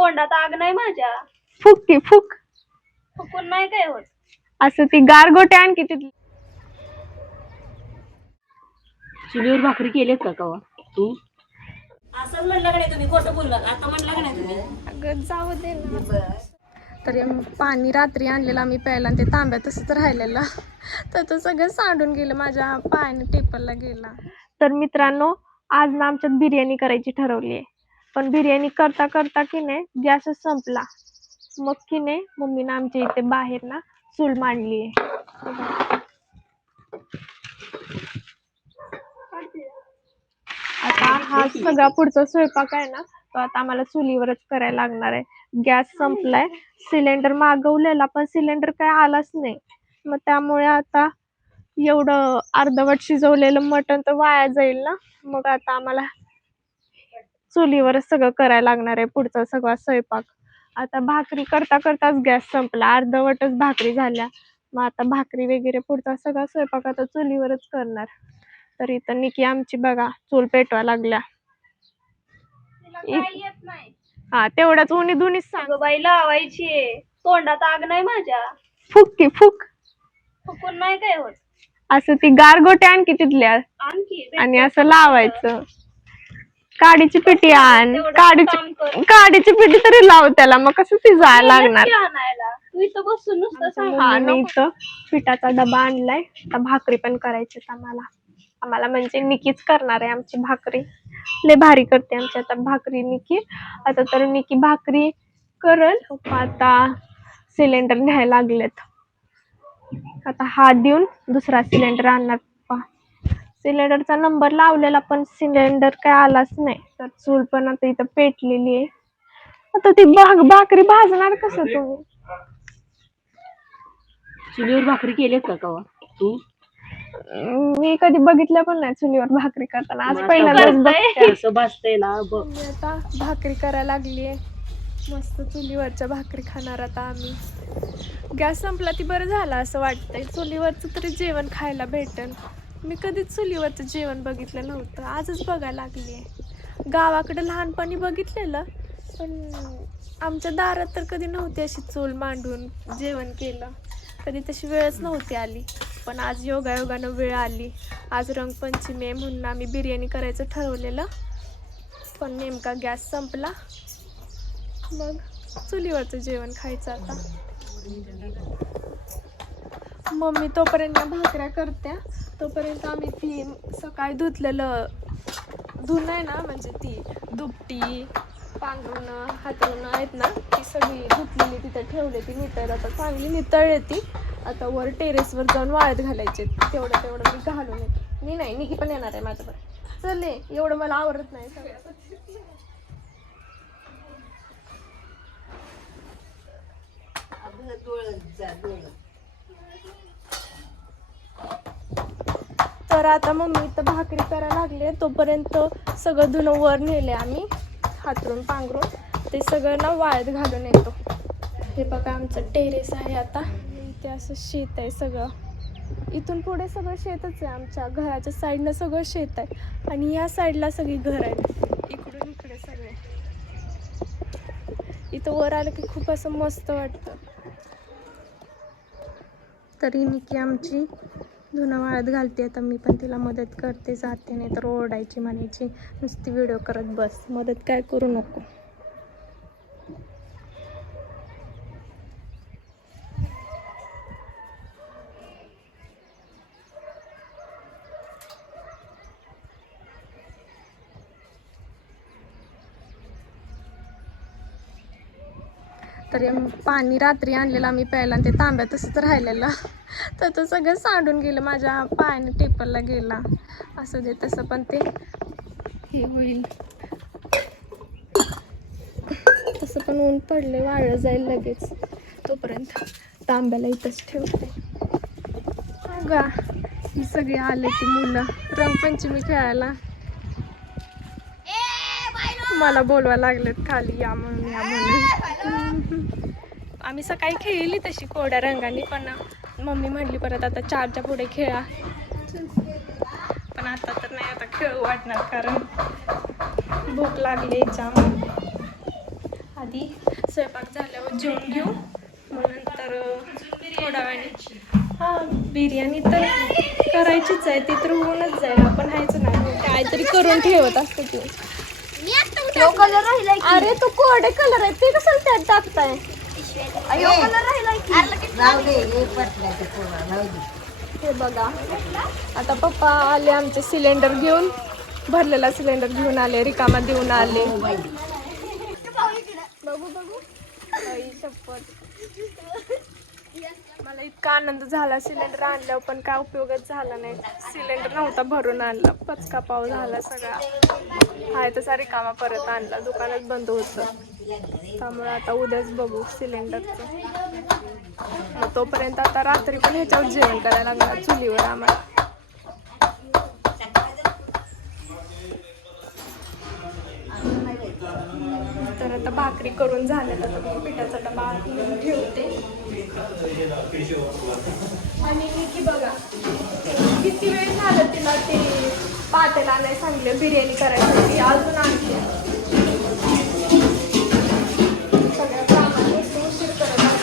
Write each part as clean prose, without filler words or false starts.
तोंडात आग नाही माझ्या. फुक की फुक. फुकून नाही काय होत. असं ती गारगोटे आणखी तिथली. चुलीवर भाकरी केलेत का कवा तू? असंच म्हणलं का नाही तुम्ही? खोटं बोलला आता म्हणलं का नाही तुम्ही? अगं जाऊ दे ना. तरी पाणी रात्री आणलेलं आम्ही प्यायला आणि ते तांब्या तसंच राहिलेलं तर तो सगळं सांडून गेलं, माझ्या पायाने टेपलला गेला. तर मित्रांनो, आज ना आमच्यात बिर्याणी करायची ठरवली आहे, पण बिर्याणी करता करता की नाही गॅसच संपला. मग की नाही मम्मीनं आमच्या इथे बाहेर ना चूल मांडली आहे. आता हा सगळा पुढचा स्वयंपाक आहे ना तो आता आम्हाला चुलीवरच करायला लागणार आहे. गॅस संपलाय, सिलेंडर मागवलेला पण सिलेंडर काय आलाच नाही. मग त्यामुळे आता एवढं अर्धवट शिजवलेलं मटण तर वाया जाईल ना. मग आता आम्हाला चुलीवरच सगळं करायला लागणार आहे पुढचा सगळा स्वयंपाक. आता भाकरी करता करताच गॅस संपला, अर्धवटच भाकरी झाल्या. मग आता भाकरी वगैरे पुढचा सगळा स्वयंपाक आता चुलीवरच करणार. तर इथं निकी आमची बघा चूल पेटवा लागल्या. येत नाही. हा तेवढ्याच उन्ही दोन्ही सांग. बाई लावायची. तोंडात आग नाही माझ्या. फुक की फुक. फुकून नाही काय होत. असं ती गारगोटे आणखी तिथल्या आणखी आणि असं लावायचं. काडीची पिठी आण, काडीची पिठी तरी लाव त्याला, मग कसं ती जायला लागणार. तू इथं बसून नुसतं हा नाही इथं पिठाचा डबा आणलाय. आता भाकरी पण करायची आम्हाला म्हणजे निकीच करणार आहे आमची भाकरी. लय भारी करते आमची आता भाकरी निकी. आता तर निकी भाकरी करल. आता सिलेंडर न्यायला लागलेत. आता हात देऊन दुसरा सिलेंडर आणणार. सिलेंडरचा नंबर लावलेला पण सिलेंडर काय आलाच नाही. तर चूल पण आता इथं पेटलेली आहे. आता ती भाकरी भाजणार कसं तुम्ही? चुलीवर भाकरी केलेत का कवा तू? मी कधी बघितलं पण नाही चुलीवर भाकरी करताना, आज पहिल्यांदाच बघते. कसं भाजतंय ना बघ. मी आता भाकरी करायला लागलीये. मस्त चुलीवरच्या भाकरी खाणार आता आम्ही. गॅस संपला ती बरं झालं असं वाटतंय. चुलीवरचं तरी जेवण खायला भेटन. मी कधीच चुलीवरचं जेवण बघितलं नव्हतं, आजच बघायला लागलीये. गावाकडे लहानपणी बघितलेलं पण आमच्या दारात तर कधी नव्हती अशी चूल मांडून जेवण केलं. कधी तशी वेळच नव्हती आली. पण आज योगायोगानं वेळ आली. आज रंगपंचमी आहे म्हणून आम्ही बिर्याणी करायचं ठरवलेलं, पण नेमका गॅस संपला. मग चुलीवरचं जेवण खायचं आता. मम्मी तोपर्यंत भाकऱ्या करत्या. तोपर्यंत आम्ही ती सकाळी धुतलेलं धुणं आहे ना, म्हणजे ती दुपटी पांघरुणं हातरुणं आहेत ना, ती सगळी धुतलेली तिथं ठेवली. ती नितळ आता चांगली नितळली ती. आता वर टेरेसवर जाऊन वाळत घालायचे. तेवढं मी घालून येते. मी नाही, निकी पण येणार आहे माझ्याकडे. चले, एवढं मला आवडत नाही सगळं. तर आता मम्मी इथं भाकरी करायला लागले. तोपर्यंत सगळं धुणं वर नेले आम्ही हातरून पांघरून. ते सगळं ना वाळत घालून येतो. हे बघा आमचं टेरेस आहे. आता इथे असं शेत आहे सगळं. इथून पुढे सगळं शेतच आहे. आमच्या घराच्या साईडनं सगळं शेत आहे आणि या साईडला सगळी घर आहेत. इकडून इकडे सगळे. इथं वर आलं की खूप असं मस्त वाटतं. तरी निकी आमची धुणं वाळत घालते. आता मी पण तिला मदत करते, जाते. नाही तर ओरडायची, म्हणायची नुसती व्हिडिओ करत बस, मदत काय करू नको. तरी पाणी रात्री आणलेलं आम्ही प्यायला आणि ते तांब्या तसंच राहिलेलं तर तो सगळं सांडून गेलं, माझ्या पायाने टेपलला गेला. असं दे तसं पण ते हे होईल. तसं पण ऊन पडले, वाळलं जाईल लगेच. तोपर्यंत तांब्याला इथंच ठेवते. गा ही सगळी आले ती मुलं रंगपंचमी खेळायला. मला बोलवा लागलेत खाली या म्हणून या म्हणून. आम्ही सकाळी खेळली तशी कोरड्या रंगाने, पण मम्मी म्हटली परत आता 4च्या पुढे खेळा. पण आता तर नाही, आता खेळू वाटणार कारण भूक लागली जाम. आधी स्वयंपाक झाल्यावर जेवून घेऊ, मग नंतर थोड्या वेळाने बिर्याणी तर करायचीच आहे, ती तर होऊनच जाईल. आपण खायचं नाही, काहीतरी करून ठेवत असते ती. कलर राहिलाय की. अरे तो कोरडे कलर आहे, ते कशाला त्यात टाकताय? अयो कलर राहिलाय की. राहू दे, हे पटलं पोरा, राहू दे. हे बघा, आता पप्पा आले आमचे सिलेंडर घेऊन, भरलेला सिलेंडर घेऊन आले, रिकामा देऊन आले. बघू बघू, आई शपथ. मला इतका आनंद झाला सिलेंडर आणल्यावर, पण काय उपयोगच झाला नाही. सिलेंडर नव्हता भरून आणला, पचका पाव झाला सगळा. हाय तसा रिकामा परत आणला, दुकानच बंद होतं. त्यामुळे आता उद्याच बघू सिलेंडरचं. मग तोपर्यंत आता रात्री पण ह्याच्यावर जेवण करायला लागणार, चुलीवर आम्हाला. तर आता भाकरी करून झाल्यात, आता मी पिठाचा डबा आतून ठेवते. आणि की बघा किती वेळ झालं तिला ते पातेला नाही सांगले बिर्याणी करायसाठी, अजून आणते. सगळ्या कामात उशीर करत आहे.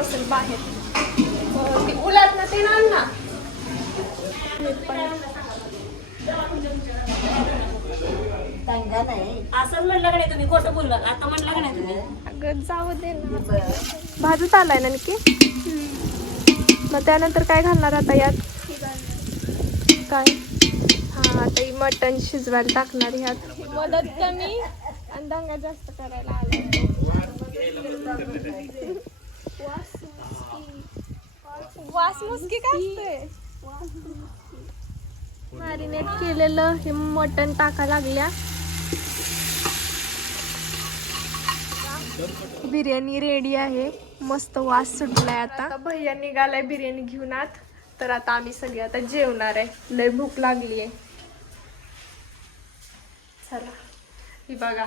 असेल बाहेर ते उलट ना ते ना. चांगला नाही. असं म्हणलं का नाही तुम्ही खोटं बोलला आता म्हणलं का नाही तुम्ही. अगं जाऊ दे ना. भाजत आलाय ना नक्की. मग त्यानंतर काय घालणार आता यात? काय हा आता ही मटण शिजवायला टाकणार ह्यात. मदत कमी आणि दंगा जास्त करायला आला. वास मुसकी काय असते? मॅरिनेट केलेलं हे मटण टाका लागल्या. बिर्याणी रेडी आहे, मस्त वास सुटलाय. आता भैया निघालाय बिर्याणी घेऊन आत. तर आता आम्ही सगळे आता जेवणार आहे, लय भूक लागली आहे. चला ही बघा,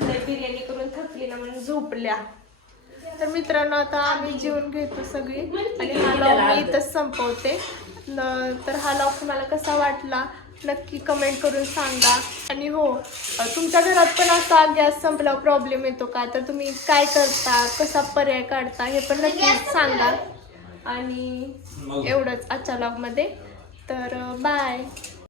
लय बिर्याणी करून थकली ना म्हणून झोपल्या. तर मित्रांनो आता आम्ही जेवून घेतो सगळी आणि हा लॉग मी इथंच संपवते. तर हा लॉग तुम्हाला कसा वाटला नक्की कमेंट करून सांगा. आणि हो, तुमच्या घरात पण असा गॅस संपल्यावर प्रॉब्लेम येतो का, तर तुम्ही काय करता, कसा पर्याय काढता हे पण नक्की सांगा. आणि एवढंच आजच्या लॉगमध्ये. तर बाय.